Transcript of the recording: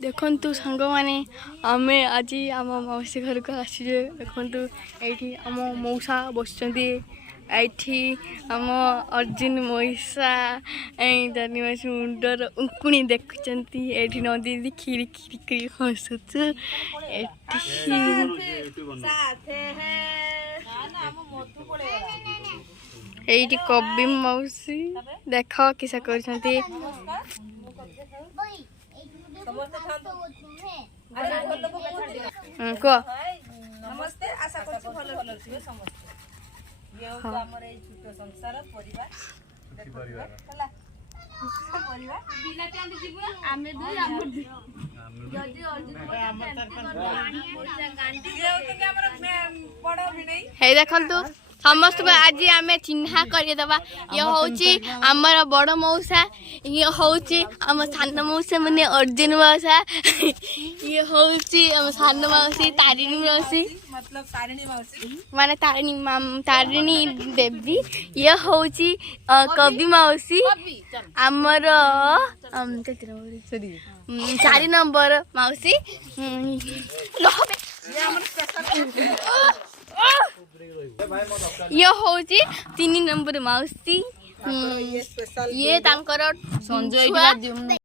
देखु सांग मैंने आम आज आम मौसी घर को आसीजे देखु ये आम मौसा बस आम अर्जुन मईसा जानीमासी मुंडर उंकुणी देखुंट ये नदी खीरी खीरी हसुच ये कवि मौसी देख किसा कर नमस्ते आशा करछि भलो भलो छियो समस्त ये हो हमर ए छोटो संसार परिवार हला परिवार बिना चांदी जीव आमे दुई हमर जदी अर्जुन मोचा गांडी ये होते कि हमर बड़ भी नहीं हे देखंतु समस्त को आज आम चिन्हा करदेवा ये हूँ आमर बड़ मौसा ये हूँ आम सान मौसा मैंने अर्जुन मौसा ये हूँ आम सान मौसी तारिणी मौसी मतलब तारिणी मौसी माने तारिणी देवी ये हूँ कवि मौसी आमर 4 नंबर मौसी ये हूँ 3 नंबर मौसी ये संजय